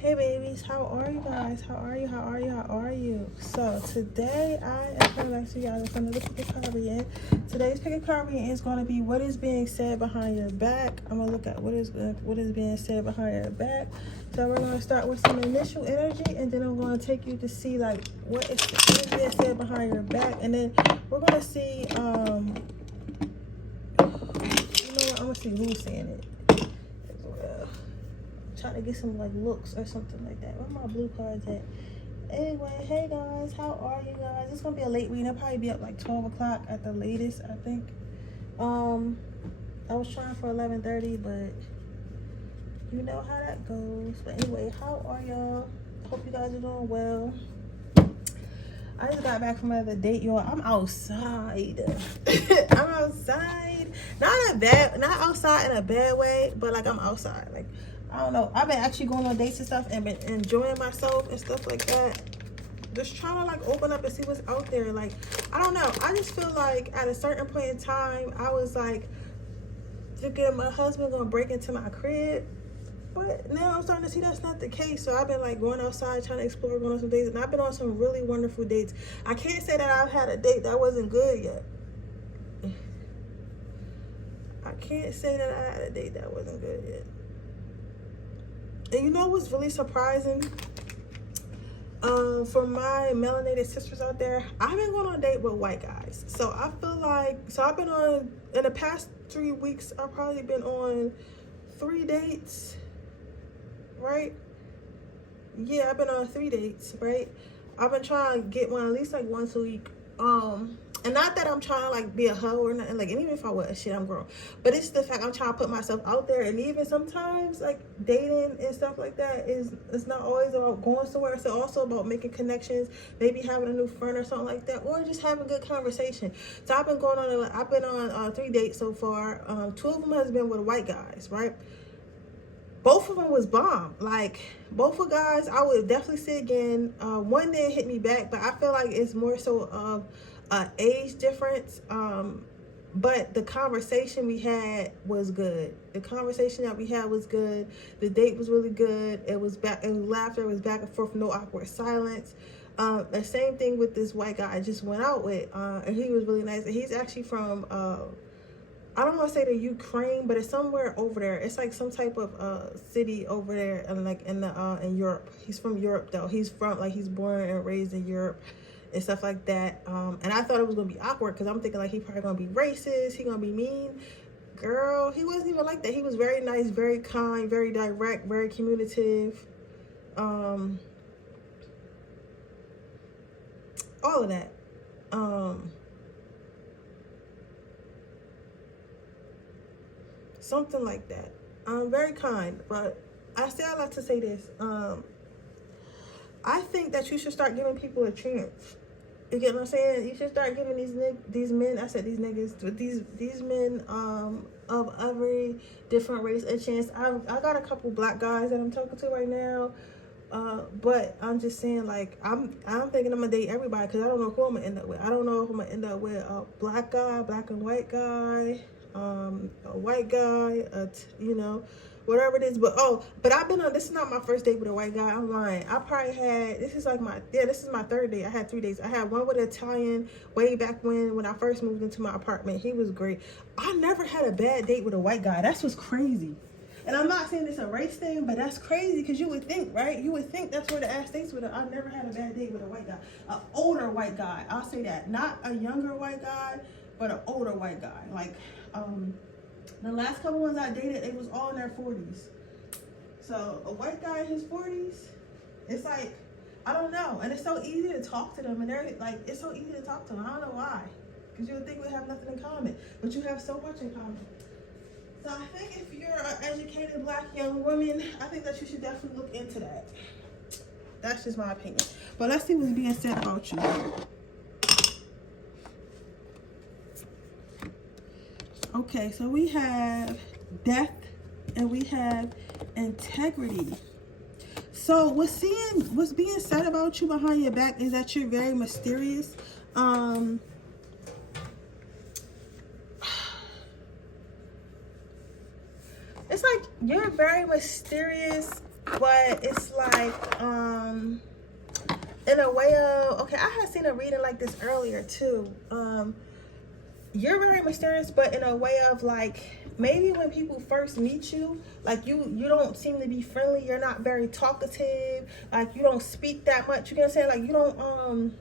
Hey babies, how are you guys? How are you? So today I am coming back to y'all with another pick a card reading. Today's pick a card reading is going to be what is being said behind your back. I'm gonna look at what is being said behind your back. So we're gonna start with some initial energy, and then I'm gonna take you to see like what is being said behind your back, and then we're gonna see you know what, I'm gonna see who's saying it as well. Try to get some like looks or something like that. Where my blue cards at? Anyway, hey guys, how are you guys? It's gonna be a late reading. I'll probably be up like 12 o'clock at the latest, I think. I was trying for 11:30, but you know how that goes. But anyway, how are y'all? Hope you guys are doing well. I just got back from another date, y'all. I'm outside. I'm outside. Not outside in a bad way, but like I'm outside. Like, I don't know. I've been actually going on dates and stuff and been enjoying myself and stuff like that. Just trying to like open up and see what's out there. Like, I don't know. I just feel like at a certain point in time, I was like, thinking my husband gonna break into my crib. But now I'm starting to see that's not the case. So I've been like going outside, trying to explore, going on some dates. And I've been on some really wonderful dates. I can't say that I've had a date that wasn't good yet. I can't say that I had a date that wasn't good yet. And you know what's really surprising? For my melanated sisters out there, I've been going on a date with white guys. So I feel like, I've been on, in the past 3 weeks, I've probably been on 3 dates, right? Yeah, I've been on 3 dates, right? I've been trying to get one at least like once a week. And not that I'm trying to like be a hoe or nothing, like, and even if I was, shit, I'm grown. But it's the fact I'm trying to put myself out there, and even sometimes like dating and stuff like that it's not always about going somewhere. It's also about making connections, maybe having a new friend or something like that, or just having good conversation. So I've been on 3 dates so far. 2 of them has been with white guys, right? Both of them was bomb. Like, both of guys I would definitely see again. One didn't hit me back, but I feel like it's more so of age difference. But the conversation we had was good. The conversation that we had was good. The date was really good. It was laughter. It was back and forth, no awkward silence. The same thing with this white guy I just went out with, and he was really nice. And he's actually from I don't want to say the Ukraine, but it's somewhere over there. It's like some type of city over there, and like in Europe. He's from Europe though. He's born and raised in Europe and stuff like that. And I thought it was gonna be awkward because I'm thinking like he probably gonna be racist. He gonna be mean. Girl, he wasn't even like that. He was very nice, very kind, very direct, very communicative. All of that. Something like that. Very kind. But I say I like to say this. I think that you should start giving people a chance. You get what I'm saying? You should start giving these men, I said these niggas, but these men of every different race a chance. I got a couple black guys that I'm talking to right now. But I'm just saying, like, I'm thinking I'm gonna date everybody because I don't know who I'm gonna end up with. I don't know if I'm gonna end up with a black guy, black and white guy, a white guy, you know, whatever it is. But I've been on, this is not my first date with a white guy. I'm lying. I probably had, this is my 3rd date. I had 3 dates. I had one with an Italian way back when I first moved into my apartment. He was great. I never had a bad date with a white guy. That's what's crazy. And I'm not saying it's a race thing, but that's crazy because you would think, right? You would think that's where the ass states with it. I never had a bad date with a white guy. An older white guy. I'll say that. Not a younger white guy, but an older white guy. Like, the last couple ones I dated, it was all in their 40s. So a white guy in his 40s, it's like, I don't know. And it's so easy to talk to them. And they're like, it's so easy to talk to them. I don't know why. Because you would think we have nothing in common. But you have so much in common. So I think if you're an educated black young woman, I think that you should definitely look into that. That's just my opinion. But let's see what's being said about you. Okay, so we have death and we have integrity. So what's being said about you behind your back is that you're very mysterious. It's like you're very mysterious. but it's like in a way of, okay, I had seen a reading like this earlier too. You're very mysterious, but in a way of like, maybe when people first meet you, like you don't seem to be friendly, you're not very talkative, like you don't speak that much, you know what I'm saying? Like you don't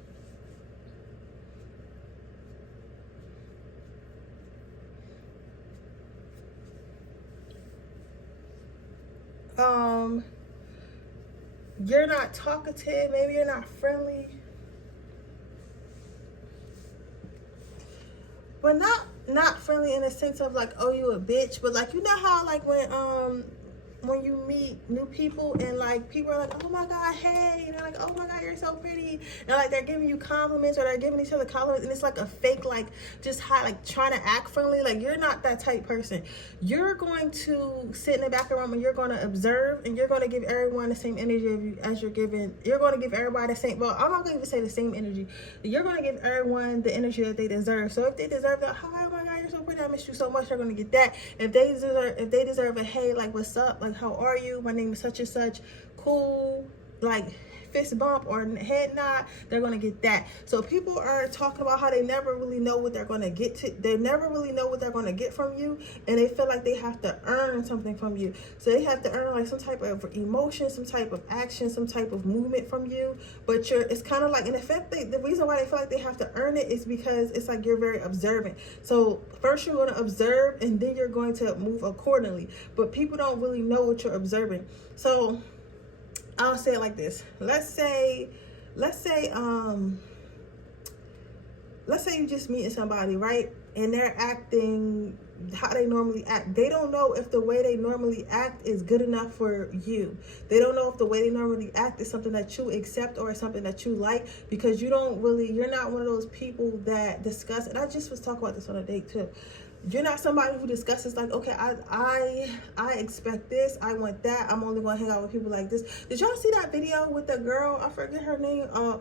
you're not talkative, maybe you're not friendly, but not friendly in the sense of like, oh, you a bitch, but like, you know how like when you meet new people and like people are like, oh my god, hey, and they're like, oh my god, you're so pretty, and like they're giving you compliments or they're giving each other compliments, and it's like a fake, like just high, like trying to act friendly. Like you're not that type person. You're going to sit in the back of the room and you're going to observe, and you're going to give everyone the same energy as you're giving. You're going to give everybody the same, well, I'm not going to even say the same energy. You're going to give everyone the energy that they deserve. So if they deserve that, hi, oh my god, you're so pretty, I miss you so much, they're going to get that. If they deserve a hey, like what's up, like how are you, my name is such and such, cool, like fist bump or head nod, they're gonna get that. So people are talking about how they never really know what they're gonna get to, they never really know what they're gonna get from you, and they feel like they have to earn something from you. So they have to earn like some type of emotion, some type of action, some type of movement from you. But it's kind of like, in effect, the reason why they feel like they have to earn it is because it's like you're very observant. So first you're going to observe, and then you're going to move accordingly. But people don't really know what you're observing. So I'll say it like this. Let's say you just meeting somebody, right? And they're acting how they normally act. They don't know if the way they normally act is good enough for you. They don't know if the way they normally act is something that you accept or something that you like, because you're not one of those people that discuss, and I just was talking about this on a date too. You're not somebody who discusses like, okay, I expect this, I want that, I'm only gonna hang out with people like this. Did y'all see that video with the girl? I forget her name. I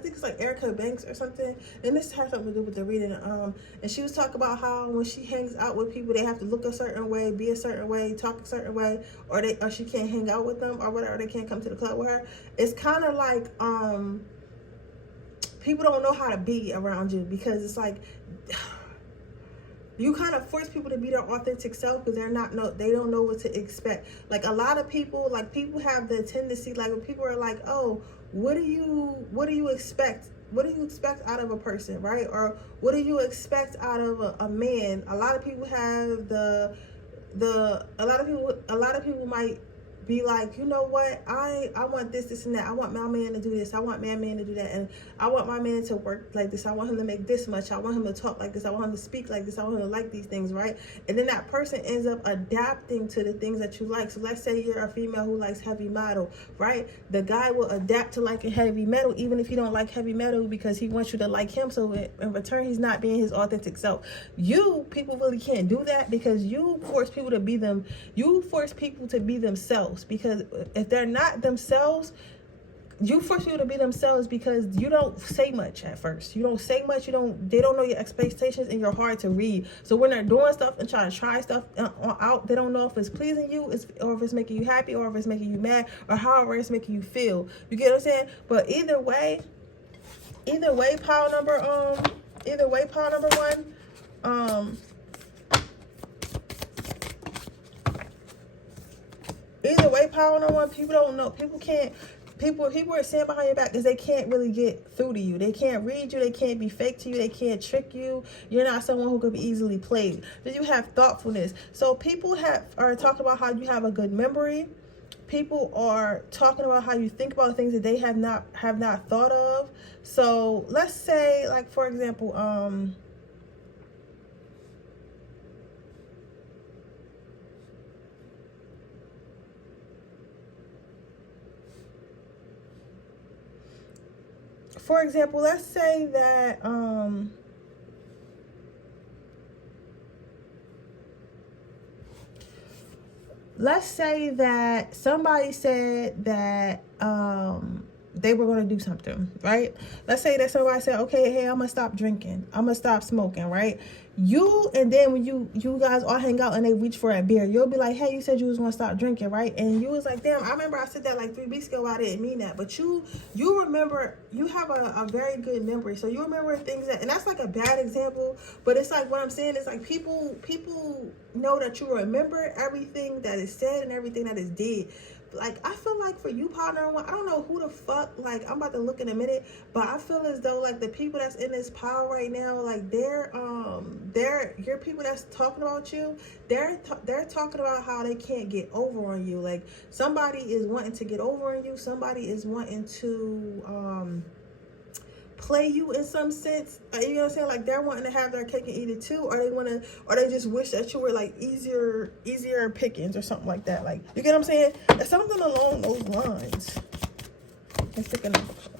think it's like Erica Banks or something. And this has something to do with the reading. And she was talking about how when she hangs out with people, they have to look a certain way, be a certain way, talk a certain way, or she can't hang out with them or whatever. They can't come to the club with her. It's kind of like people don't know how to be around you, because it's like you kind of force people to be their authentic self, because they don't know what to expect. Like a lot of people, like people have the tendency, like when people are like, oh, what do you expect? What do you expect out of a person, right? Or what do you expect out of a man? A lot of people have a lot of people might be like, you know what, I want this and that. I want my man to do this, I want my man to do that, and I want my man to work like this, I want him to make this much, I want him to talk like this, I want him to speak like this, I want him to like these things, right? And then that person ends up adapting to the things that you like. So let's say you're a female who likes heavy metal, right? The guy will adapt to liking heavy metal even if you don't like heavy metal, because he wants you to like him. So in return, he's not being his authentic self. People really can't do that, because you force people to be themselves, because if they're not themselves, you force people to be themselves, because you don't say much at first. You don't say much. They don't know your expectations, and you're hard to read. So when they're doing stuff and trying to try stuff out, they don't know if it's pleasing you, or if it's making you happy, or if it's making you mad, or however it's making you feel. You get what I'm saying? But either way, pile number one, either way, power no one. People don't know. People are saying behind your back because they can't really get through to you. They can't read you. They can't be fake to you. They can't trick you. You're not someone who could be easily played. But you have thoughtfulness. So people are talking about how you have a good memory. People are talking about how you think about things that they have not thought of. So let's say, like, for example, let's say that somebody said that they were going to do something, right? Let's say that somebody said, okay, hey, I'm going to stop drinking. I'm going to stop smoking, right? And then when you guys all hang out and they reach for a beer, you'll be like, hey, you said you was going to stop drinking, right? And you was like, damn, I remember I said that like 3 weeks ago. I didn't mean that. But you remember, you have a very good memory. So you remember things and that's like a bad example. But it's like, what I'm saying is like people know that you remember everything that is said and everything that is did. Like, I feel like for you, partner, I don't know who the fuck, like, I'm about to look in a minute, but I feel as though, like, the people that's in this power right now, like, your people that's talking about you, they're talking about how they can't get over on you. Like, somebody is wanting to get over on you. Somebody is wanting to, play you in some sense, you know what I'm saying? Like, they're wanting to have their cake and eat it too, or they just wish that you were like easier pickings or something like that. Like, you get what I'm saying? It's something along those lines. Let's take another card.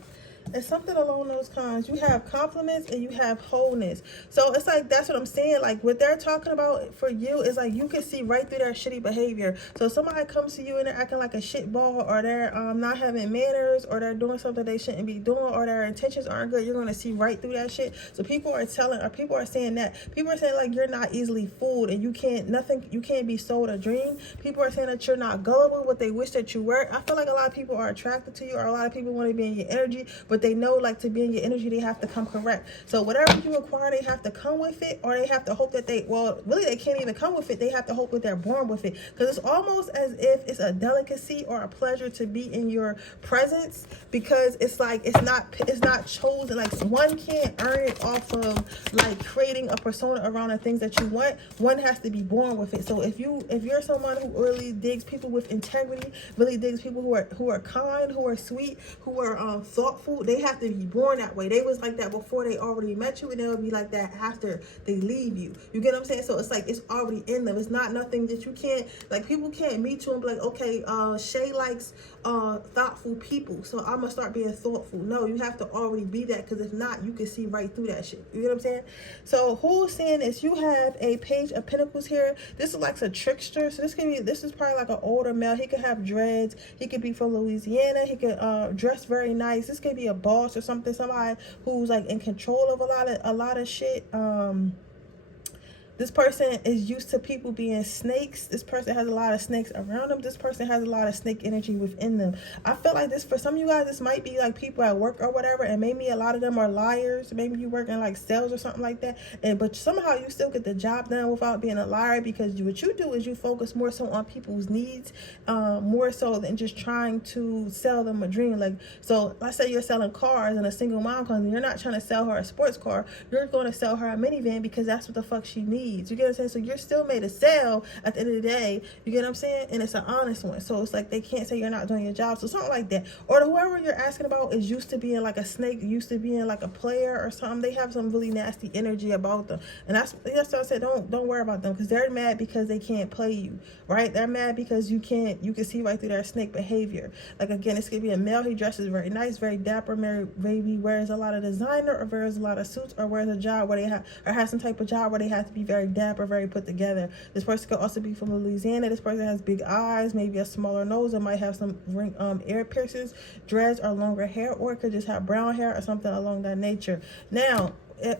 It's something along those lines. You have compliments and you have wholeness. So it's like, that's what I'm saying. Like, what they're talking about for you is like, you can see right through their shitty behavior. So somebody comes to you and they're acting like a shit ball, or they're not having manners, or they're doing something they shouldn't be doing, or their intentions aren't good. You're going to see right through that shit. So people are saying that. People are saying like, you're not easily fooled and you can't be sold a dream. People are saying that you're not gullible, what they wish that you were. I feel like a lot of people are attracted to you, or a lot of people want to be in your energy, but they know, like, to be in your energy, they have to come correct. So whatever you acquire, they have to come with it, or they have to hope that they can't even come with it. They have to hope that they're born with it, because it's almost as if it's a delicacy or a pleasure to be in your presence, because it's like, it's not chosen. Like, one can't earn it off of like creating a persona around the things that you want. One has to be born with it. So if you're someone who really digs people with integrity, really digs people who are kind, who are sweet, who are thoughtful, they have to be born that way. They was like that before they already met you, and they'll be like that after they leave you. You get what I'm saying? So it's like, it's already in them. It's not nothing that you can't, like, people can't meet you and be like, okay, Shay likes thoughtful people, so I'm gonna start being thoughtful. No, you have to already be that, because if not, you can see right through that shit. You get what I'm saying? So who's saying is, you have a Page of Pentacles here. This is like a trickster. So this is probably like an older male. He could have dreads. He could be from Louisiana. He could dress very nice. This could be a boss or something, somebody who's like in control of a lot of shit. This person is used to people being snakes. This person has a lot of snakes around them. This person has a lot of snake energy within them. I feel like this, for some of you guys, this might be like people at work or whatever, and maybe a lot of them are liars. Maybe you work in like sales or something like that, but somehow you still get the job done without being a liar, because what you do is you focus more so on people's needs, more so than just trying to sell them a dream. Like, so let's say you're selling cars, and a single mom comes, and you're not trying to sell her a sports car. You're going to sell her a minivan, because that's what the fuck she needs. You get what I'm saying? So you're still made a sale at the end of the day. You get what I'm saying? And it's an honest one. So it's like, they can't say you're not doing your job. So something like that. Or whoever you're asking about is used to being like a snake, used to being like a player or something. They have some really nasty energy about them. And that's what I said. Don't worry about them, because they're mad because they can't play you, right? They're mad because you can see right through their snake behavior. Like, again, this could be a male. He dresses very nice, very dapper, maybe wears a lot of designer, or wears a lot of suits, or wears a job where they has some type of job where they have to be very dapper, very put together. This person could also be from Louisiana. This person has big eyes, maybe a smaller nose, or might have some ear piercings, dreads, or longer hair, or it could just have brown hair or something along that nature. Now,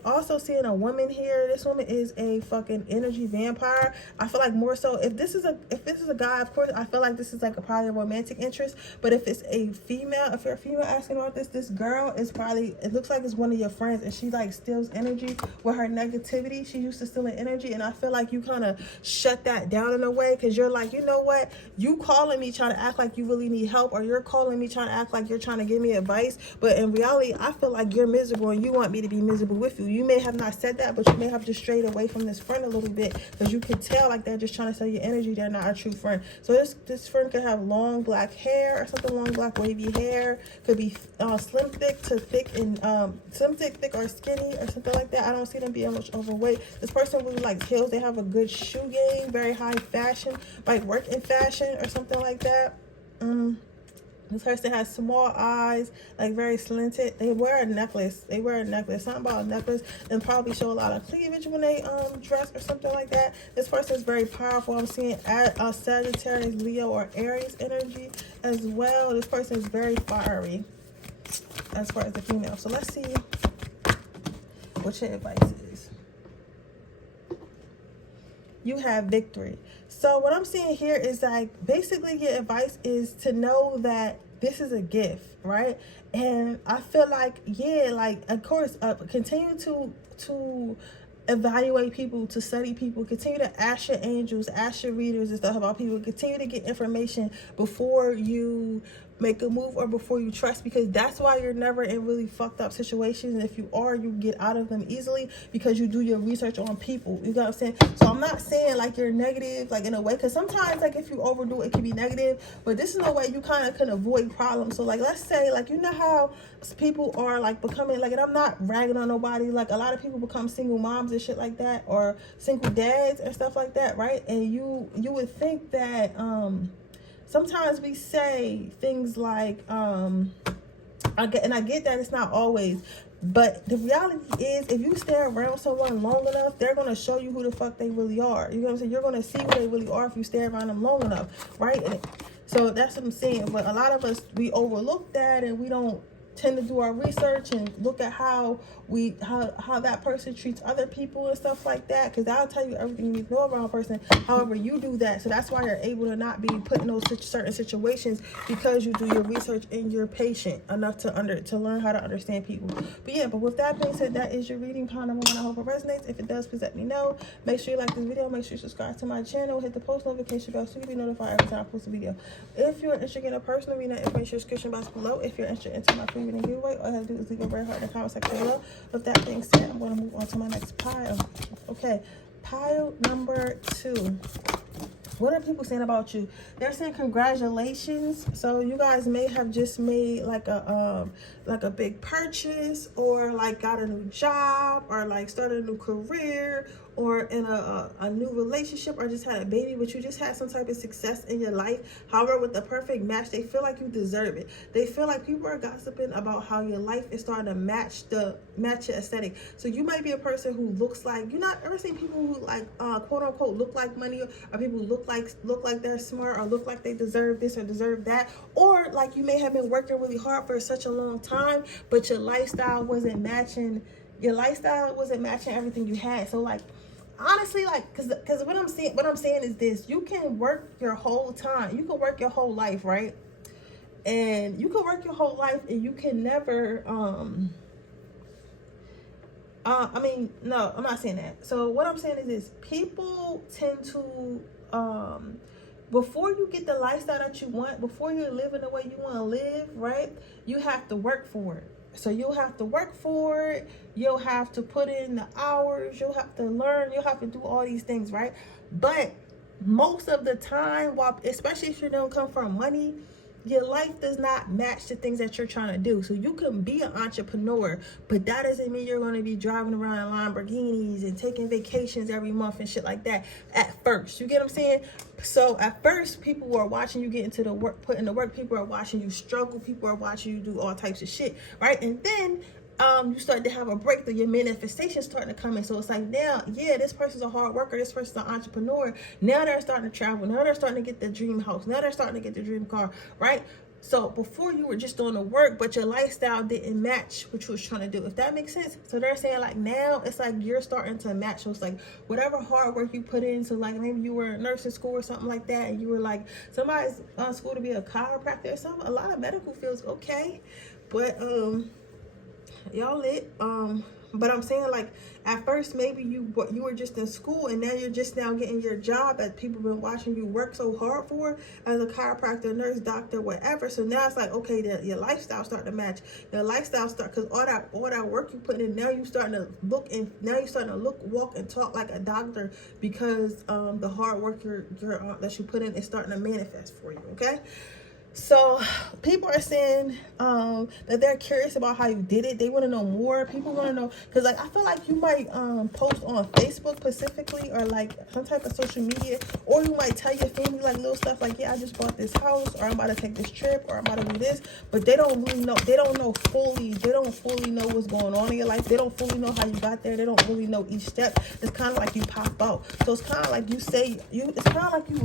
also seeing a woman here. This woman is a fucking energy vampire. I feel like more so, if this is a guy, of course, I feel like this is like probably a romantic interest. But if it's a female, if you're a female asking about this girl is probably, it looks like it's one of your friends, and she like steals energy with her negativity. She used to steal energy, and I feel like you kind of shut that down in a way, because you're like, you know what, you calling me trying to act like you really need help, or you're calling me trying to act like you're trying to give me advice, but in reality, I feel like you're miserable and you want me to be miserable with you. You may have not said that, but you may have just strayed away from this friend a little bit, because you could tell like they're just trying to sell your energy. They're not a true friend. So this friend could have long black hair or something, long black wavy hair. Could be slim thick to thick, and slim thick or skinny or something like that. I don't see them being much overweight. This person really likes heels. They have a good shoe game, very high fashion, might work in fashion or something like that. This person has small eyes, like very slanted. They wear a necklace. Something about a necklace, and probably show a lot of cleavage when they dress or something like that. This person is very powerful. I'm seeing Sagittarius, Leo, or Aries energy as well. This person is very fiery. as far as the female. So let's see what your advice is. You have victory. So what I'm seeing here is like basically your advice is to know that this is a gift, right? And I feel like, yeah, like of course, continue to evaluate people, to study people, continue to ask your angels, ask your readers and stuff about people, continue to get information before you make a move or before you trust, because that's why you're never in really fucked up situations. And if you are, you get out of them easily because you do your research on people. You know what I'm saying? So I'm not saying like you're negative, like in a way, because sometimes like if you overdo it, it can be negative, but this is a way you kind of can avoid problems. So like, let's say like, you know how people are like becoming like, and I'm not ragging on nobody, like a lot of people become single moms and shit like that, or single dads and stuff like that, right? And you would think that sometimes we say things like I get that it's not always, but the reality is if you stay around someone long enough, they're going to show you who the fuck they really are. You know what I'm saying? You're going to see who they really are if you stay around them long enough, right? And so that's what I'm saying. But a lot of us, we overlook that and we don't tend to do our research and look at how that person treats other people and stuff like that, because that'll tell you everything you need to know about a person. However, you do that, so that's why you're able to not be put in those certain situations, because you do your research and you're patient enough to learn how to understand people. But yeah, but with that being said, that is your reading, pile number 1. I hope it resonates. If it does, please let me know. Make sure you like this video, make sure you subscribe to my channel, hit the post notification bell so you can be notified every time I post a video. If you're interested in a personal reading, information description box below. If you're interested in my free reading giveaway, all you have to do is leave a red heart in the comment section below. With that being said, I'm going to move on to my next pile. Okay, pile number 2. What are people saying about you? They're saying congratulations. So you guys may have just made like a big purchase, or like got a new job, or like started a new career, or in a new relationship, or just had a baby, but you just had some type of success in your life. However, with the perfect match, they feel like you deserve it. They feel like people are gossiping about how your life is starting to match your aesthetic. So you might be a person who looks like, you're not ever seen people who like quote unquote look like money, or people who look like they're smart, or look like they deserve this or deserve that, or like you may have been working really hard for such a long time, but your lifestyle wasn't matching everything you had. So like, honestly, like, because what I'm saying is this: you can work your whole time, you can work your whole life, right? And you can work your whole life and you can never I mean, no, I'm not saying that. So what I'm saying is this: people tend to before you get the lifestyle that you want, before you're living the way you want to live, right, you have to work for it. So you'll have to work for it, you'll have to put in the hours, you'll have to learn, you'll have to do all these things, right? But most of the time, especially if you don't come from money, your life does not match the things that you're trying to do. So you can be an entrepreneur, but that doesn't mean you're going to be driving around in Lamborghinis and taking vacations every month and shit like that at first. You get what I'm saying? So at first, people are watching you get into the work, put in the work. People are watching you struggle. People are watching you do all types of shit, right? And then you start to have a breakthrough. Your manifestation starting to come in. So it's like, now, yeah, this person's a hard worker, this person's an entrepreneur. Now they're starting to travel. Now they're starting to get the dream house. Now they're starting to get the dream car, right? So before, you were just doing the work, but your lifestyle didn't match what you was trying to do, if that makes sense. So they're saying like, now it's like you're starting to match. So it's like whatever hard work you put in. So like maybe you were in nursing school or something like that, and you were like, somebody's on school to be a chiropractor or something. A lot of medical fields, okay, but y'all lit. But I'm saying, like, at first maybe you were just in school, and now you're just now getting your job that people been watching you work so hard for as a chiropractor, nurse, doctor, whatever. So now it's like, okay, your lifestyle starting to match. Your lifestyle because all that work you put in, now you starting to look, walk and talk like a doctor, because the hard work that you put in is starting to manifest for you. Okay. So people are saying that they're curious about how you did it. They want to know more. People want to know, because like I feel like you might post on Facebook specifically, or like some type of social media, or you might tell your family like little stuff like, yeah, I just bought this house, or I'm about to take this trip, or I'm about to do this, but they don't really know. They don't fully know what's going on in your life. They don't fully know how you got there. They don't really know each step. It's kind of like you pop out. So it's kind of like it's kind of like you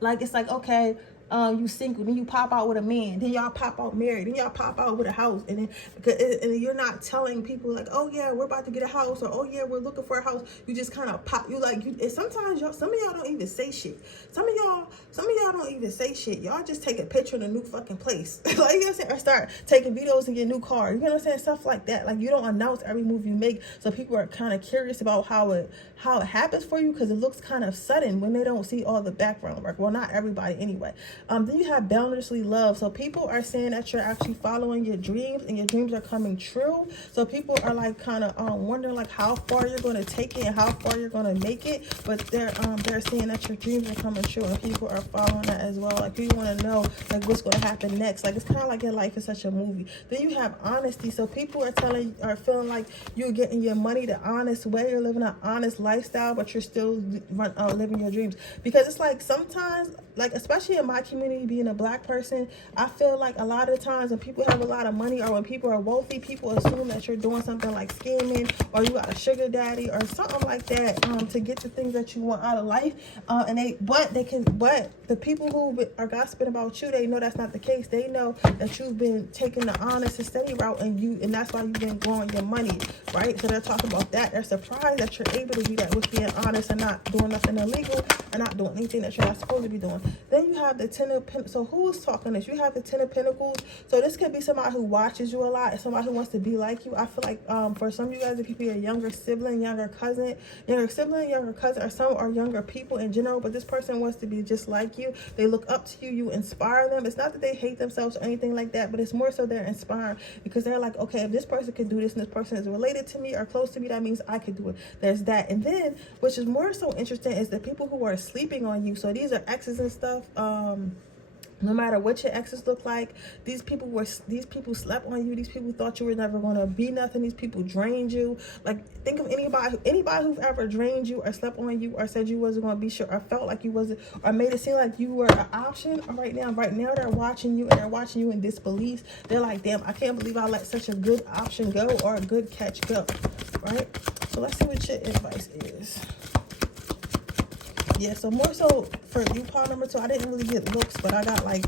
like it's like, okay, you single, then you pop out with a man, then y'all pop out married, then y'all pop out with a house, and then you're not telling people like, oh yeah, we're about to get a house, or oh yeah, we're looking for a house. You just kind of pop. And sometimes some of y'all don't even say shit. Some of y'all don't even say shit. Y'all just take a picture in a new fucking place, like, you know what I'm saying, or start taking videos in your new car. You know what I'm saying? Stuff like that. Like, you don't announce every move you make, so people are kind of curious about how it happens for you, because it looks kind of sudden when they don't see all the background work. Well, not everybody anyway. Then you have boundlessly love. So people are saying that you're actually following your dreams, and your dreams are coming true. So people are like kind of wondering like how far you're going to take it and how far you're going to make it. But they're saying that your dreams are coming true, and people are following that as well. Like, people want to know like what's going to happen next. Like, it's kind of like your life is such a movie. Then you have honesty. So people are feeling like you're getting your money the honest way. You're living an honest lifestyle, but you're still living your dreams. Because it's like sometimes, like especially in my community, being a black person, I feel like a lot of times when people have a lot of money, or when people are wealthy, people assume that you're doing something like scamming, or you got a sugar daddy or something like that, to get the things that you want out of life. But the people who are gossiping about you, they know that's not the case. They know that you've been taking the honest and steady route, and that's why you've been growing your money, right? So they're talking about that. They're surprised that you're able to do that with being honest and not doing nothing illegal and not doing anything that you're not supposed to be doing. Then you have the Ten of Pentacles. So who is talking this? You have the Ten of Pentacles. So this could be somebody who watches you a lot, somebody who wants to be like you. I feel like for some of you guys, it could be a younger sibling, younger cousin, or some are younger people in general, but this person wants to be just like you. They look up to you. You inspire them. It's not that they hate themselves or anything like that, but it's more so they're inspired because they're like, okay, if this person could do this and this person is related to me or close to me, that means I could do it. There's that. And then, which is more so interesting, is the people who are sleeping on you. So these are exes and stuff. No matter what your exes look like, these people slept on you. These people thought you were never going to be nothing. These people drained you. Like, think of anybody who've ever drained you or slept on you or said you wasn't going to be sure or felt like you wasn't, or made it seem like you were an option. Right now they're watching you, and they're watching you in disbelief. They're like, damn, I can't believe I let such a good option go or a good catch go, right? So let's see what your advice is. Yeah, so more so for you, pile number 2, I didn't really get looks, but I got like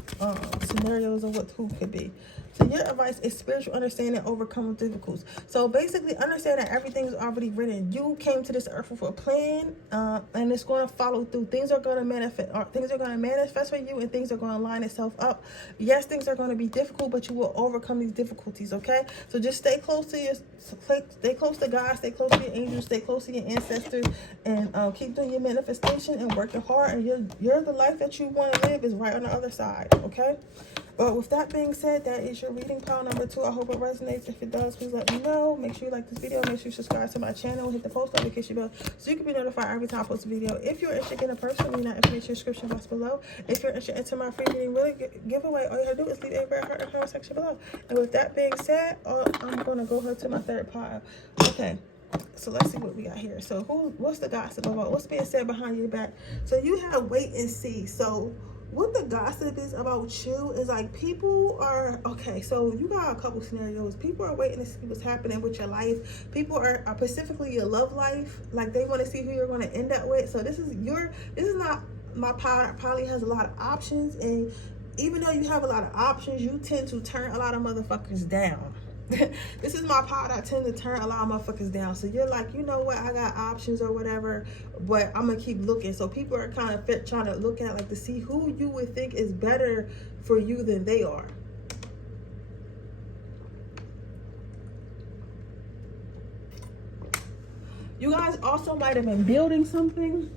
scenarios of who could be. So your advice is spiritual understanding, overcome difficulties. So basically understand that everything is already written. You came to this earth with a plan, and it's going to follow through. Things are going to manifest. Things are going to manifest for you, and things are going to line itself up. Yes, things are going to be difficult, but you will overcome these difficulties. Okay, so just stay close to God, stay close to your angels, stay close to your ancestors, and keep doing your manifestation and working hard. And you're the life that you want to live is right on the other side. Okay. But with that being said, that is your reading, pile number 2. I hope it resonates. If it does, please let me know. Make sure you like this video. Make sure you subscribe to my channel. Hit the post notification bell so you can be notified every time I post a video. If you're interested in a personal reading, information description box below. If you're interested in my free reading really giveaway, all you have to do is leave a red heart in the comment section below. And with that being said, I'm going to go ahead to my third pile. Okay. So let's see what we got here. So what's the gossip about? What's being said behind your back? So you have wait and see. So what the gossip is about you is like people are, okay, so you got a couple scenarios. People are waiting to see what's happening with your life. People are specifically your love life. Like, they want to see who you're going to end up with. So this is not my power. Probably has a lot of options. And even though you have a lot of options, you tend to turn a lot of motherfuckers down. This is my part. I tend to turn a lot of motherfuckers down. So you're like, you know what, I got options or whatever, but I'm gonna keep looking. So people are kind of trying to look at, like, to see who you would think is better for you than they are. You guys also might have been building something,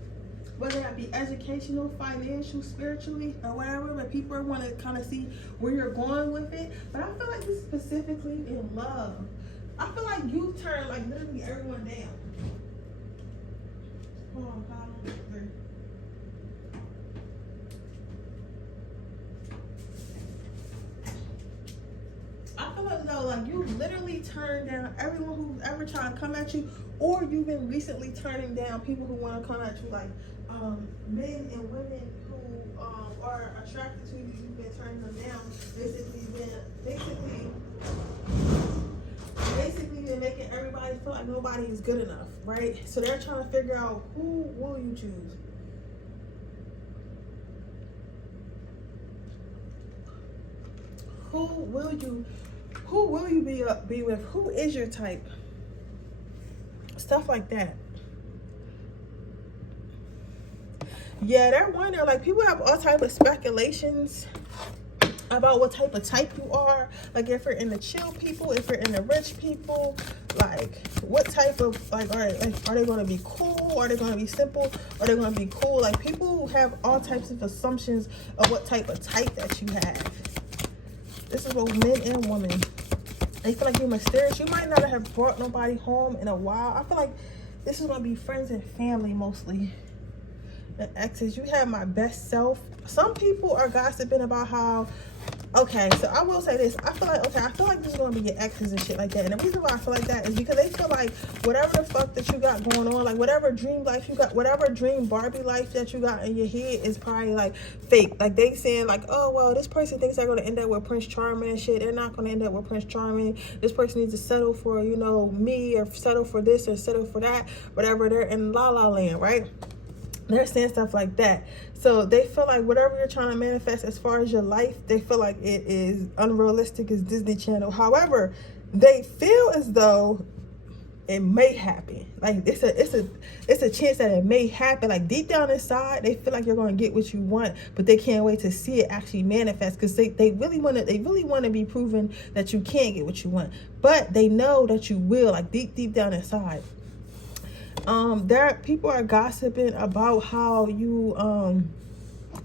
whether that be educational, financial, spiritually, or whatever, but people want to kind of see where you're going with it. But I feel like this specifically in love. I feel like you turn, like, literally everyone down. Hold on, pile number 3. I feel like, though, like, you literally turn down everyone who's ever trying to come at you, or you've been recently turning down people who want to come at you, like men and women who are attracted to you. You've been turning them down. Basically been making everybody feel like nobody is good enough, right? So they're trying to figure out, who will you choose? Who will you be with? Who is your type? Stuff like that. Yeah, they're wondering, like, people have all type of speculations about what type of type you are. Like, if you're in the chill people, if you're in the rich people, like, what type of, like, are they going to be cool? Are they going to be simple? Are they going to be cool? Like, people have all types of assumptions of what type of type that you have. This is both men and women. They feel like you're mysterious. You might not have brought nobody home in a while. I feel like this is going to be friends and family mostly. The exes, you have my best self. Some people are gossiping about how, okay, so I will say this. I feel like this is going to be your exes and shit like that. And the reason why I feel like that is because they feel like whatever the fuck that you got going on, like whatever dream life you got, whatever dream Barbie life that you got in your head is probably like fake. Like they saying like, oh, well, this person thinks they're going to end up with Prince Charming and shit. They're not going to end up with Prince Charming. This person needs to settle for, you know, me, or settle for this or settle for that, whatever. They're in La La Land, right? They're saying stuff like that. So they feel like whatever you're trying to manifest as far as your life, they feel like it is unrealistic as Disney Channel. However, they feel as though it may happen. Like it's a chance that it may happen. Like deep down inside, they feel like you're going to get what you want, but they can't wait to see it actually manifest, because they really want to be proven that you can't get what you want, but they know that you will, like deep down inside. People are gossiping about how you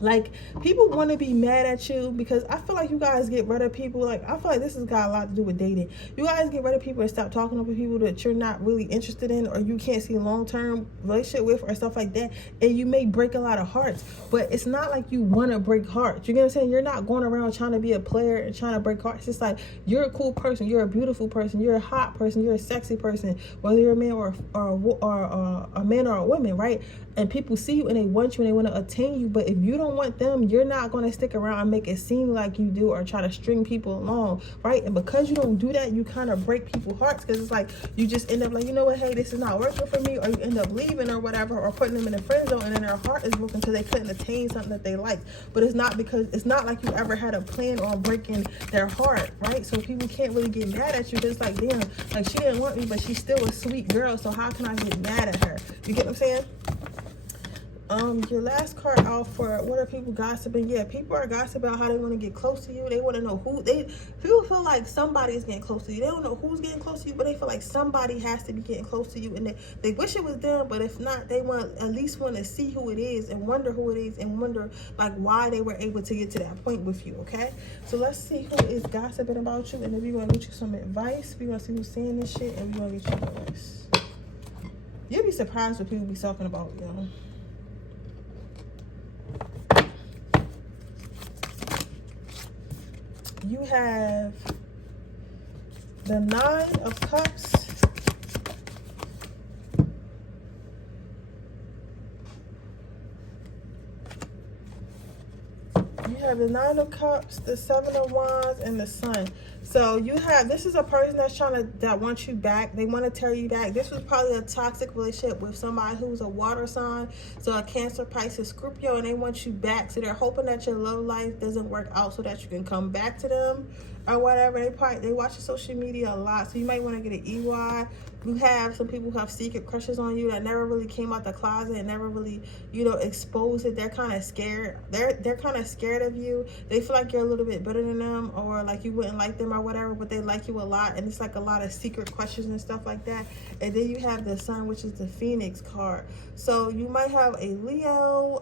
like people want to be mad at you, because I feel like you guys get rid of people. Like I feel like this has got a lot to do with dating. You guys get rid of people and stop talking to people that you're not really interested in, or you can't see a long-term relationship with, or stuff like that, and you may break a lot of hearts. But it's not like you want to break hearts. You get what I'm saying? You're not going around trying to be a player and trying to break hearts. It's like you're a cool person, you're a beautiful person, you're a hot person, you're a sexy person, whether you're a man or a man or a woman, right? And people see you and they want you and they want to attain you. But if you don't want them, you're not going to stick around and make it seem like you do, or try to string people along, right? And because you don't do that, you kind of break people's hearts, because it's like you just end up like, you know what, hey, this is not working for me, or you end up leaving or whatever, or putting them in the friend zone, and then their heart is broken because they couldn't attain something that they like. But it's not like you ever had a plan on breaking their heart, right? So people can't really get mad at you. It's like, damn, like she didn't want me, but she's still a sweet girl, so how can I get mad at her? You get what I'm saying? Your last card out for what are people gossiping? Yeah, people are gossiping about how they want to get close to you. They want to know people feel like somebody is getting close to you. They don't know who's getting close to you, but they feel like somebody has to be getting close to you, and they wish it was them, but if not, they at least want to see who it is and wonder who it is, and wonder like why they were able to get to that point with you. Okay, so let's see who is gossiping about you, and then we're going to get you some advice. We're going to see who's saying this shit, and we're going to get you advice. You'll be surprised what people be talking about, yo. You have the 9 of Cups. You have the 9 of Cups, the 7 of Wands, and the Sun. So this is a person that wants you back. They want to tear you back. This was probably a toxic relationship with somebody who's a water sign. So a Cancer, Pisces, Scorpio, and they want you back. So they're hoping that your love life doesn't work out so that you can come back to them or whatever. They watch your social media a lot. So you might want to get an EY. You have some people who have secret crushes on you that never really came out the closet and never really, exposed it. They're kind of scared. They're kind of scared of you. They feel like you're a little bit better than them, or like you wouldn't like them or whatever, but they like you a lot. And it's like a lot of secret questions and stuff like that. And then you have the Sun, which is the Phoenix card. So you might have a Leo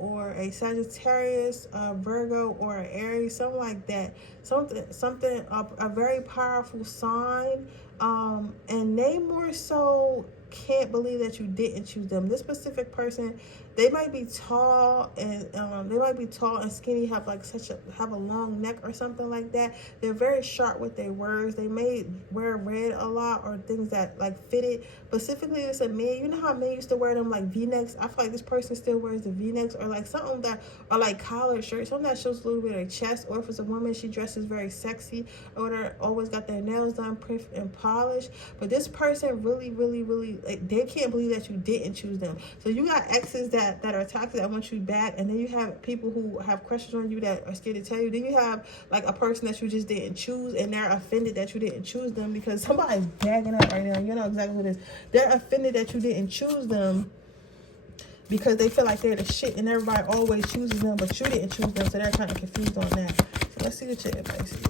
or a Sagittarius, Virgo, or an Aries, something like that. Something a very powerful sign. And they more so can't believe that you didn't choose them. This specific person, they might be tall and skinny, have a long neck or something like that. They're very sharp with their words. They may wear red a lot, or things that like fitted. Specifically, it's a man. You know how men used to wear them like V-necks? I feel like this person still wears the V-necks, or like something that, or like collared shirts, something that shows a little bit of chest. Or if it's a woman, she dresses very sexy, or they're always got their nails done, print and polished. But this person really, really, really, like, they can't believe that you didn't choose them. So you got exes that that are toxic, that want you bad, and then you have people who have crushes on you that are scared to tell you. Then you have like a person that you just didn't choose, and they're offended that you didn't choose them because somebody's bagging up right now. You know exactly what it is. They're offended that you didn't choose them because they feel like they're the shit, and everybody always chooses them, but you didn't choose them, so they're kind of confused on that. So let's see what your advice is.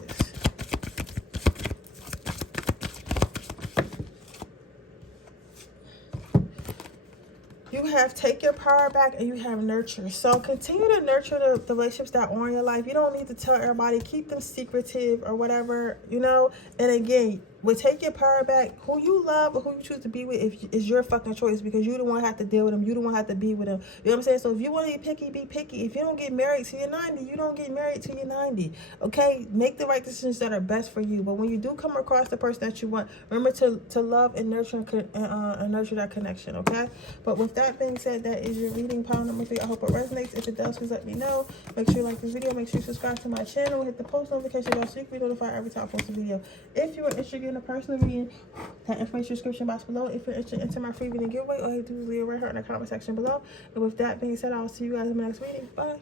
You have take your power back, and you have nurture. So continue to nurture the relationships that are in your life. You don't need to tell everybody. Keep them secretive or whatever, you know. And again, with take your power back, who you love or who you choose to be with is your fucking choice, because you don't want to have to deal with them. You don't want to have to be with them. You know what I'm saying? So if you want to be picky, be picky. If you don't get married till you're 90, you don't get married till you're 90. Okay? Make the right decisions that are best for you. But when you do come across the person that you want, remember to love and nurture and nurture that connection. Okay? But with that being said, that is your reading pile number 3. I hope it resonates. If it does, please let me know. Make sure you like this video. Make sure you subscribe to my channel. Hit the post notification bell so you can be notified every time I post a video. If you are interested in a personal reading, that information description box below. If you're interested in my free reading giveaway, all you do is leave a red heart in the comment section below. And with that being said, I'll see you guys in my next reading. Bye.